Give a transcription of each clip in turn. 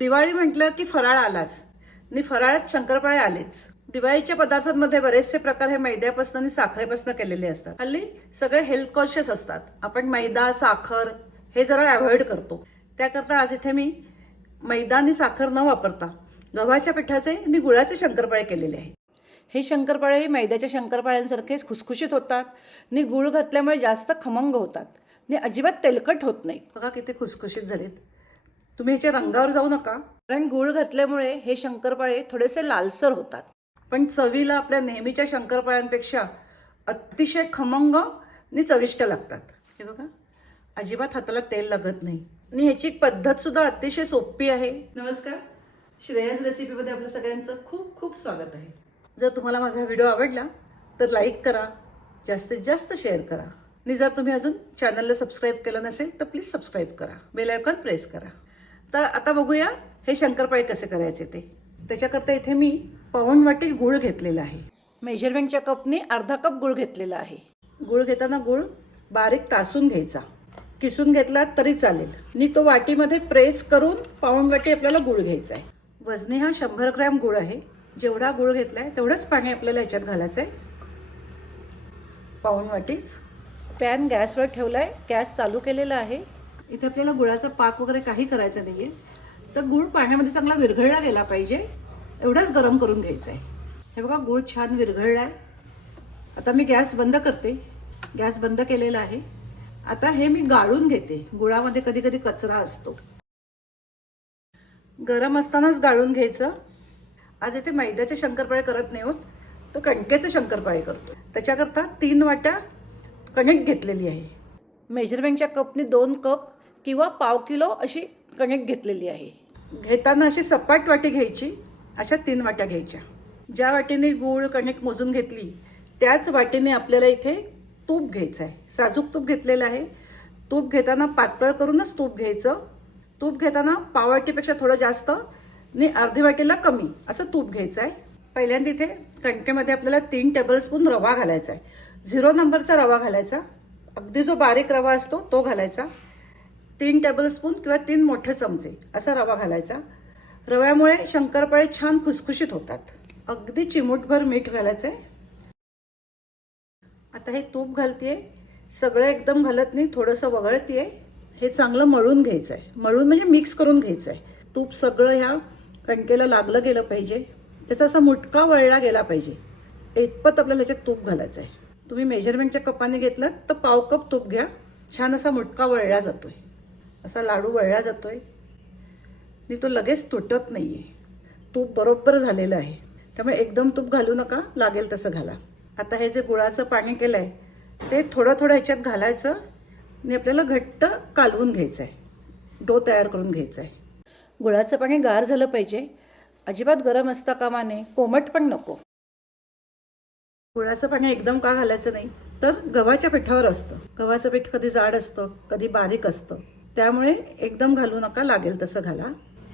दिवाळी म्हटलं की फराळ आलाच. आणि फराळात शंकरपाळे आलेच. दिवाळीच्या पदार्थांमध्ये बरेचसे प्रकार हे मैद्यापासून आणि साखरेपासून केलेले असतात. हल्ली सगळे हेल्थ कॉन्शियस असतात. आपण मैदा साखर हे जरा अवॉइड करतो. त्याकरता आज इथे मी मैदा आणि साखर न वापरता गव्हाच्या पिठाचे आणि गुळाचे शंकरपाळे केलेले आहेत हे शंकरपाळे मैद्याच्या शंकरपाळ्यांसारखेच खुसखुशीत होतात आणि गुळ घातल्यामुळे जास्त खमंग होतात. आणि अजिबात तेलकट होत नाही. बघा किती खुसखुशीत झालेत. तुम्ही ह्याच्या रंगावर जाऊ नका. कारण गुळ घातल्यामुळे हे शंकरपाळे थोडेसे लालसर होतात. पण चवीला आपल्या नेहमीच्या शंकरपाळ्यांपेक्षा अतिशय खमंग आणि चविष्ट लागतात. हे बघा अजिबात हाताला तेल लागत नाही. आणि ह्याची पद्धत सुद्धा अतिशय सोपी आहे. नमस्कार. श्रेयस रेसिपीमध्ये आपलं सगळ्यांचं खूप खूप स्वागत आहे. जर तुम्हाला माझा व्हिडिओ आवडला तर लाईक करा जास्तीत जास्त शेअर करा. आणि जर तुम्ही अजून चॅनलला सबस्क्राईब केलं नसेल तर प्लीज सबस्क्राईब करा. बेल आयकॉन प्रेस करा. तर आता बघूया हे शंकरपाळे कसे करायचे ते. त्याच्याकरता इथे मी पाऊण वाटी गूळ घेतलेला आहे. मेजरमेंटच्या कपने अर्धा कप गूळ घेतलेला आहे. गूळ घेताना गूळ बारीक तासून घ्यायचा. किसून घेतला तरी चालेल. आणि तो वाटीमध्ये प्रेस करून पाऊण वाटी आपल्याला गूळ घ्यायचा आहे. वजने हा शंभर ग्रॅम गूळ आहे. जेवढा गूळ आहे तेवढंच पाणी आपल्याला याच्यात घालायचं आहे पाऊण वाटीच. पॅन गॅसवर आहे गॅस चालू केलेला आहे. इथे आपल्याला गुळाचा पाक वगैरे काही करायचं नाहीये. तर गूळ पाण्यामध्ये चांगला विरघळला गेला पाहिजे. एवढाच गरम करून घ्यायचं आहे हे बघा गूळ छान विरघळला आहे आता मी गॅस बंद करते. गॅस बंद केलेला आहे. आता हे मी गाळून घेते. गुळामध्ये कधी कधी कचरा असतो. गरम असतानाच गाळून घ्यायचं. आज इथे मैद्याचे शंकरपाळे करत नाही होत. तर कणकेचे शंकरपाळे करतो. त्याच्याकरता तीन वाट्या कणिक घेतलेली आहे. मेजरमेंटच्या कपने दोन कप किंवा पाव किलो अशी कणिक घेतलेली आहे. घेताना अशी सपाट वाटी घ्यायची अशा तीन वाट्या घ्यायच्या. ज्या वाटीने गूळ कणिक मोजून घेतली त्याच वाटीने आपल्याला इथे तूप घ्यायचं आहे. साजूक तूप घेतलेलं आहे. तूप घेताना पातळ करूनच तूप घ्यायचं. तूप घेताना पाववाटीपेक्षा थोडं जास्त आणि अर्धी वाटीला कमी असं तूप घ्यायचं आहे. पहिल्यांदा इथे कणकेमध्ये आपल्याला तीन टेबलस्पून रवा घालायचा आहे. झिरो नंबरचा रवा घालायचा. अगदी जो बारीक रवा असतो तो घालायचा. तीन टेबलस्पून किंवा तीन मोठे चमचे असा रवा घालायचा. रव्यामुळे शंकरपाळे छान खुसखुशीत होतात. अगदी चिमूटभर मीठ घालायचं आहे आता हे तूप घालते सगळं एकदम घालत नाही थोडंसं वगळतीये. हे चांगलं मळून घ्यायचं आहे मळून म्हणजे मिक्स करून घ्यायचं आहे तूप सगळं ह्या कणकेला लागलं गेलं पाहिजे. त्याचा असा मुटका वळला गेला पाहिजे. इतपत आपल्याला त्याच्यात तूप घालायचं आहे तुम्ही मेजरमेंटच्या कपाने घेतलं तर पाव कप तूप घ्या. छान असा मुटका वळला जातोय. असा लाडू वळला जातो आहे आणि तो लगेच तुटत नाही आहे तूप बरोबर झालेलं आहे. त्यामुळे एकदम तूप घालू नका लागेल तसं घाला. आता हे जे गुळाचं पाणी केलं आहे ते थोडं थोडं ह्याच्यात घालायचं आणि आपल्याला घट्ट कालवून घ्यायचं आहे डो तयार करून घ्यायचा आहे गुळाचं पाणी गार झालं पाहिजे. अजिबात गरम असता कामा नये. कोमट पण नको. गुळाचं पाणी एकदम का घालायचं नाही? तर गव्हाच्या पिठावर असतं. गव्हाचं पीठ कधी जाड असतं कधी बारीक असतं. त्यामुळे एकदम घालू नका लागेल तसं घाला.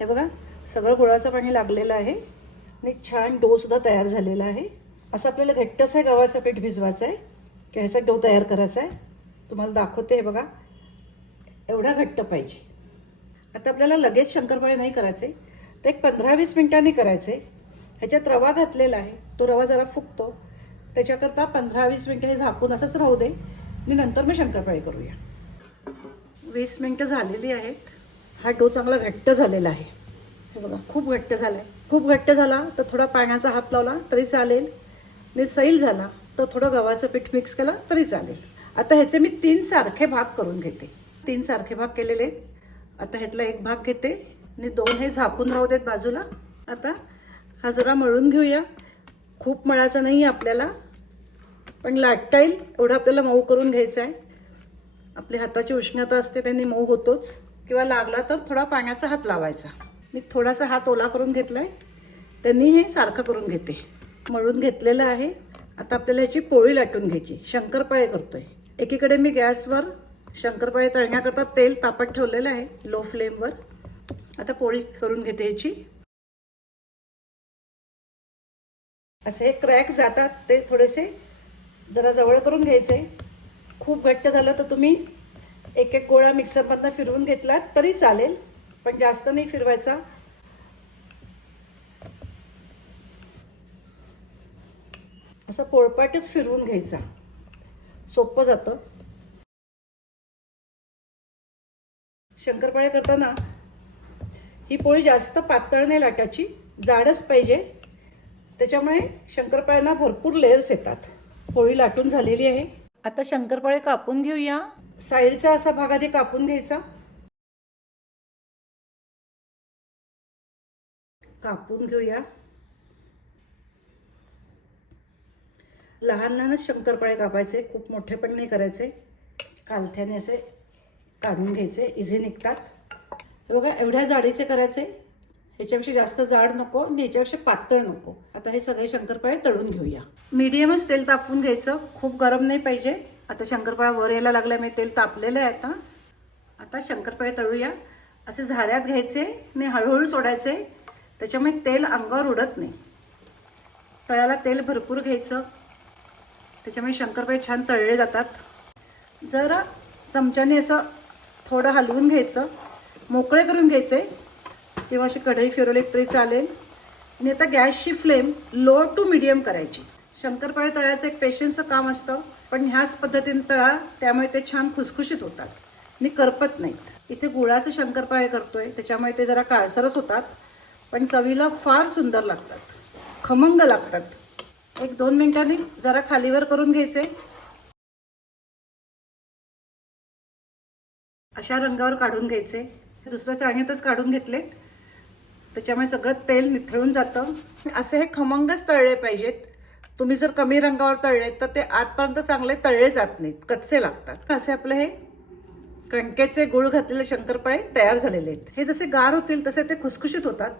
हे बघा सगळं गुळाचं पाणी लागलेलं आहे. आणि छान डो सुद्धा तयार झालेला आहे. असं आपल्याला घट्टच आहे गव्हाचं पीठ भिजवायचं आहे. की ह्याचा डो तयार करायचा आहे. तुम्हाला दाखवते हे बघा. एवढा घट्ट पाहिजे. आता आपल्याला लगेच शंकरपाळे नाही करायचे. तर एक पंधरा वीस मिनटांनी करायचे. ह्याच्यात रवा घातलेला आहे. तो रवा जरा फुगतो त्याच्याकरता पंधरा वीस मिनटं हे झाकून असंच राहू दे. आणि नंतर मग शंकरपाळे करूया. वीस मिनटं झालेली आहेत. हा डो चांगला घट्ट झालेला आहे. हे बघा खूप घट्ट झाला आहे खूप घट्ट झाला तर थोडा पाण्याचा हात लावला तरी चालेल. आणि सैल झाला तर थोडं गव्हाचं पीठ मिक्स केलं तरी चालेल. आता ह्याचे मी तीन सारखे भाग करून घेते. तीन सारखे भाग केलेले आहेत. आता ह्यातला एक भाग घेते. आणि दोन हे झाकून राहू देत बाजूला. आता हा जरा मळून घेऊया. खूप मळायचं नाही आहे आपल्याला. पण लाटता येईल. एवढं आपल्याला मऊ करून घ्यायचं आहे आपली हाताची उष्णता असते त्यांनी मऊ होतोच. किंवा लागला तर थोडा पाण्याचा हात लावायचा. मी थोडासा हात ओला करून घेतला आहे त्यांनी हे सारखं करून घेते. मळून घेतलेलं आहे. आता आपल्याला ह्याची पोळी लाटून घ्यायची. शंकरपाळे करतोय. एकीकडे मी गॅसवर शंकरपाळे तळण्याकरता तेल तापत ठेवलेलं आहे लो फ्लेमवर. आता पोळी करून घेते ह्याची. असे क्रॅक जातात ते थोडेसे जरा जवळ करून घ्यायचे. खूप घट्ट झालं तर तुम्ही एक एक गोळा मिक्सरमधनं फिरवून घेतला तरी चालेल पण जास्त नाही फिरवायचा. असं पोळपाटच फिरवून घ्यायचा. सोपं जातं. शंकरपाळे करताना ही पोळी जास्त पातळ नाही लाटाची जाडच पाहिजे. त्याच्यामुळे शंकरपाळ्यांना भरपूर लेअर्स येतात. पोळी लाटून झालेली आहे. आता शंकरपाळे कापून घेऊया. साईडचा असा भाग आधी कापून घ्यायचा. कापून घेऊया. लहान लहानच शंकरपाळे कापायचे खूप मोठे पण नाही करायचे. कालथ्याने असे काढून घ्यायचे इझी निघतात. बघा एवढ्या जाडीचे करायचे. ह्याच्यापेक्षा जास्त जाड नको आणि ह्याच्यापेक्षा पातळ नको. आता हे सगळे शंकरपाळे तळून घेऊया. मीडियमच तेल तापवून घ्यायचं. खूप गरम नाही पाहिजे. आता शंकरपाळा वर यायला लागल्यामुळे तेल तापलेलं आहे आता. आता शंकरपाळे तळूया. असे झाऱ्यात घ्यायचे आणि हळूहळू सोडायचे. त्याच्यामुळे तेल अंगावर उडत नाही. तळ्याला तेल भरपूर घ्यायचं. त्याच्यामुळे शंकरपाळे छान तळले जातात. जरा चमच्याने असं थोडं हलवून घ्यायचं. मोकळे करून घ्यायचे. किंवा अशी कढई फिरवली तरी चालेल. आणि आता गॅसची फ्लेम लो टू मिडियम करायची. शंकरपाळे तळ्याचं एक पेशन्सचं काम असतं पण ह्याच पद्धतीने तळा त्यामुळे ते छान खुसखुशीत होतात. आणि करपत नाहीत. इथे गुळाचे शंकरपाळे करतोय त्याच्यामुळे ते जरा काळसरच होतात पण चवीला फार सुंदर लागतात. खमंग लागतात. एक दोन मिनिटांनी जरा खालीवर करून घ्यायचे. अशा रंगावर काढून घ्यायचे. दुसऱ्या चाळणीतच काढून घेतले. त्याच्यामुळे सगळं तेल निथळून जातं. असे हे खमंगच तळले पाहिजेत. तुम्ही जर कमी रंगावर तळले तर ते आतपर्यंत चांगले तळले जात नाहीत. कच्चे लागतात. असे आपले हे कणकेचे गुळ घातलेले शंकरपाळे तयार झालेले आहेत. हे जसे गार होतील तसे ते खुसखुशीत होतात.